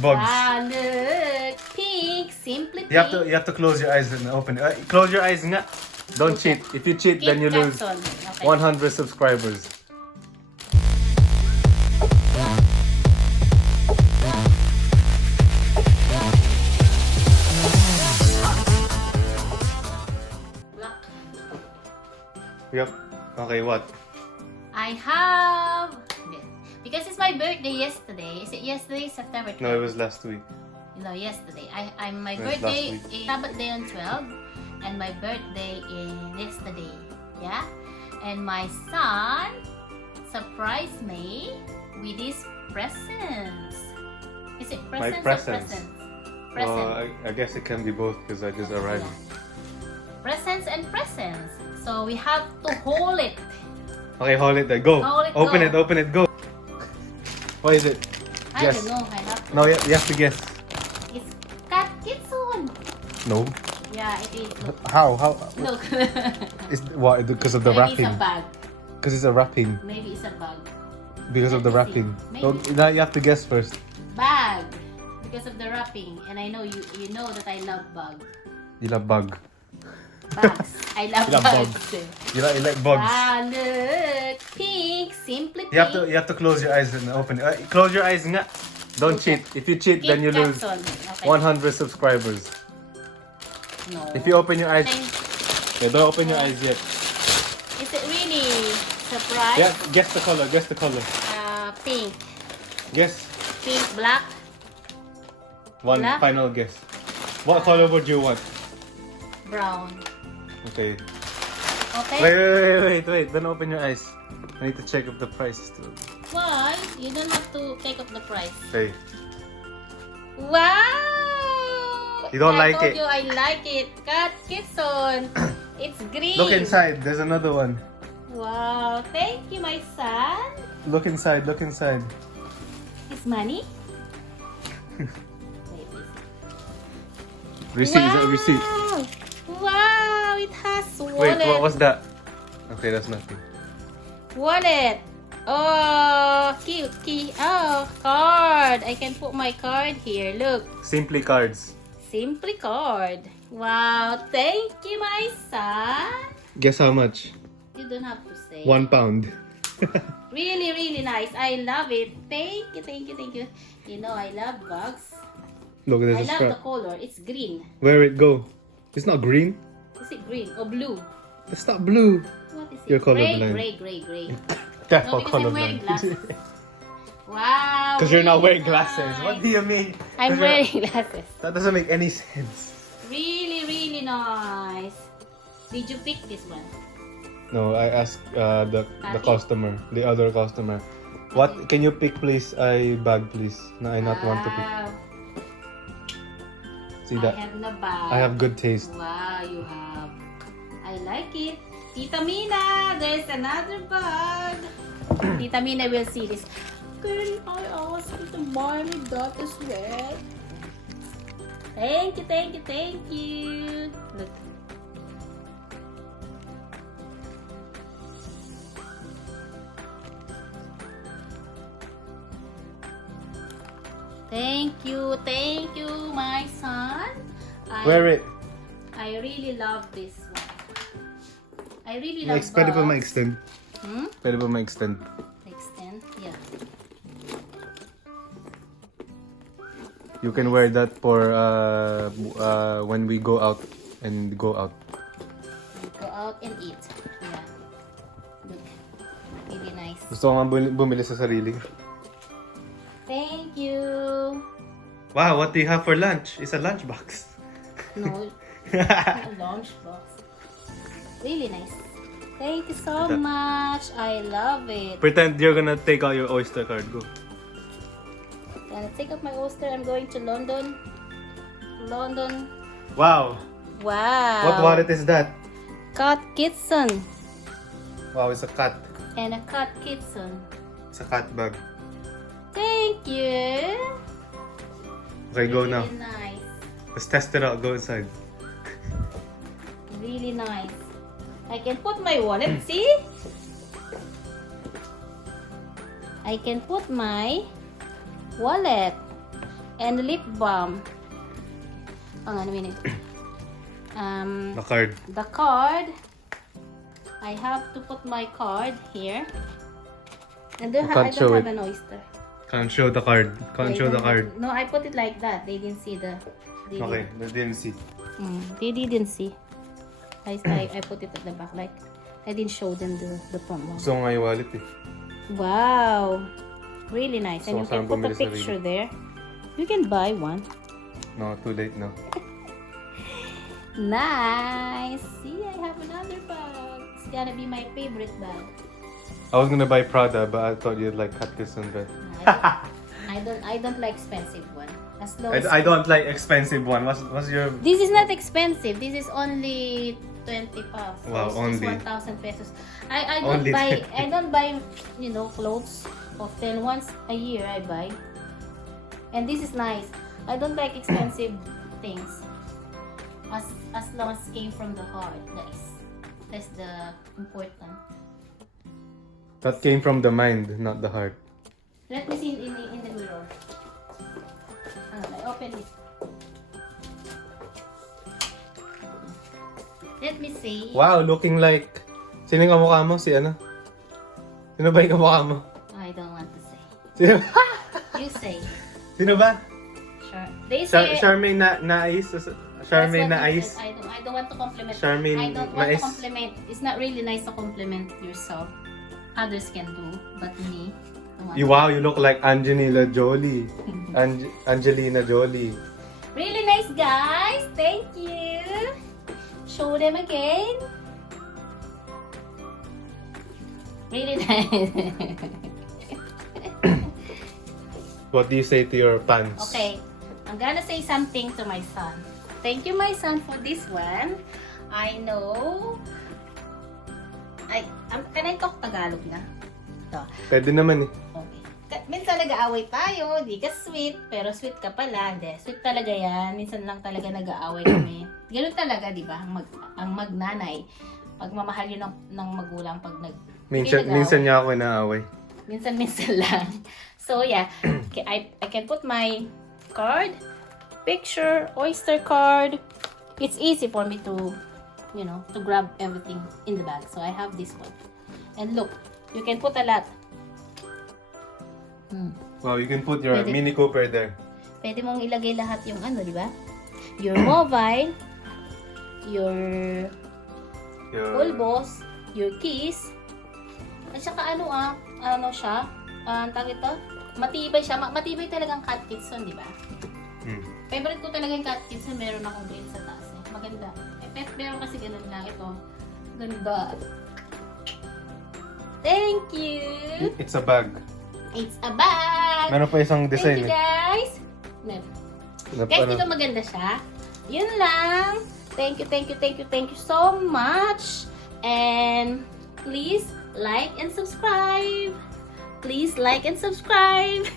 bugs. Wow, look. Pink. Simply pink. You have to close your eyes and open it. Close your eyes nga. Don't cheat. If you cheat, then you lose Okay. 100 subscribers. Black. Yep. Okay, what? I have... Because it's my birthday yesterday. Is it yesterday, September 12th? No, it was last week. No, yesterday. My No, it's birthday last is Sabbath on 12, and my birthday is yesterday. Yeah, and my son surprised me with these presents. Is it presents presents. or presents? Presents. I guess it can be both because I just arrived. Presents and presents. So we have to hold it. Okay, hold it there. Go. Hold it, open go. it. Open it. Go. What is it? I Guess. don't know. I have to. No, you have to guess. It's cat kitsun. No. Yeah, it is. Look. How? Look. Is what? Because of the Maybe wrapping. it's a bag. Because it's a wrapping. Maybe it's a bag. Because of the Let me see. wrapping. Maybe. So, now you have to guess first. Bag. Because of the wrapping. And I know you know that I love bag. You love bug. Bags. I love You love bags. You like bugs. Wow, look. Pink. Simply pink. You have to close your eyes and open it. Close your eyes nga. Don't cheat. If you cheat, then you lose Okay. 100 subscribers. No. If you open your eyes, don't open your eyes yet. Is it really surprise? Yeah, guess the color. Guess the color. Pink. Guess Pink, black. one Black. final guess. What color would you want? Brown. Okay. Okay? Wait. Don't open your eyes. I need to check if the price is still. Why? You don't have to take up the price. Okay. Wow! You don't like I told it? you I like it. Cat Kitson. It's green. Look inside. There's another one. Wow. Thank you, my son. Look inside. Look inside. It's money? Wait, Receipt. Is that a receipt? Wow, it has wallet. Wait, what was that? Okay, that's nothing. Wallet. Oh, cute. Oh, card. I can put my card here. Look. Simply cards. Simply card. Wow, thank you, my son. Guess how much? You don't have to say. £1. Really, really nice. I love it. Thank you. You know, I love bugs. Look, there's I a love strap. the color. It's green. Where it go? It's not green. Is it green or blue? It's not blue. What is it? You're colorblind. Gray. That's No, because I'm wearing glasses. Wow. Because you're not really wearing glasses. nice. What do you mean? I'm 'Cause you're- wearing glasses. That doesn't make any sense. Really, really nice. Did you pick this one? No, I asked the Ate? customer, the other customer. What can you pick, please? I bag, please. No, I not want to pick. Wow. See I that? have na bag. I have good taste. Wow, you have. I like it. Tita Mina, there's another bag. Tita Mina will see this. Can I ask you to buy me that as well? Thank you. Look. Thank you, my son. Wear it. I really love this one. I really love Next, pwede pa bugs. ma-extend. Pwede pa ma-extend. Extend? Yeah. You can wear that for when we go out and go out. Go out and eat. Yeah. Look. Really nice. Gusto ko nga bumili sa sarili. Thank you. Wow, what do you have for lunch? It's a lunchbox. No. A lunchbox. Really nice. Thank you so much. I love it. Pretend you're gonna take out your Oyster card. Go. Gonna take up my Oyster. I'm going to London. Wow. Wow. What wallet is that? Cat Kitson. Wow, it's a cat. And a Cat Kitson. It's a cat bag. Thank you. Okay, go now. Really nice. Let's test it out. Go inside. Really nice. I can put my wallet, see? I can put my wallet. and lip balm. Hang on a minute. The card. The card. I have to put my card here. And I don't have an oyster. Can't show the card. Can't show the card. No, I put it like that. They didn't see the. Okay, they didn't see. They didn't see. I put it at the back. Like, I didn't show them the front one. Gusto ko nga yung wallet eh. Wow. Really nice. And So, you can saan put a bumili sa picture there. You can buy one. No, too late now. Nice. See, I have another bag. It's gonna be my favorite bag. I was gonna buy Prada, but I thought you'd like cut this one, but I don't like expensive one. As low as I don't like expensive one. What's your? This is not expensive. This is only 20 pounds. Wow, It's only. just 1,000 pesos. I don't Only buy 20. I don't buy clothes often. Once a year I buy. And this is nice. I don't like expensive things. As long as it came from the heart. That's the important. That came from the mind, not the heart. Let me see in the mirror. I open it. Let me see. Wow, looking like. Sino yung kamukha mo? Si ano? Sino ba yung kamukha mo? I don't want to say. Sino? You say. Sino ba? Sure. They say. Charmaine Nais? Charmaine Nais? I don't want to compliment. Charmaine I don't want Nais? to compliment. It's not really nice to compliment yourself. Others can do, but me. I want to. Wow, you look like Angelina Jolie. Angelina Jolie. Really nice, guys. Thank you. Show them again. Really nice. What do you say to your fans? Okay, I'm gonna say something to my son. Thank you, my son, for this one. I know. Can I talk Tagalog na? Ito. Pwede naman eh. Okay. Minsan nag-aaway tayo, di ka sweet, pero sweet ka pala. Hindi, sweet talaga yan. Minsan lang talaga nag-aaway kami. Ganun talaga, di ba? Ang magnanay, pagmamahal yun ng magulang pag Minsan niya ako inaaway. Minsan lang. So yeah, I can put my card, picture, oyster card. It's easy for me to grab everything in the bag. So I have this one. And look, you can put a lot. Wow, you can put your Pwede. Mini Cooper there. Pwede mong ilagay lahat yung di ba? Your mobile, your pulbos, your keys, at saka ano siya, tawag ito, matibay siya, matibay talagang cat kits yun, di ba? Favorite ko talaga yung cat kits yun, meron akong green sa taas eh. Maganda. Meron kasi ganun lang ito. Ganda. Thank you! It's a bag. It's a bag! Meron pa isang design Thank you, guys! Meron. Guys, dito maganda siya. Yun lang. Thank you so much. And please like and subscribe. Please like and subscribe.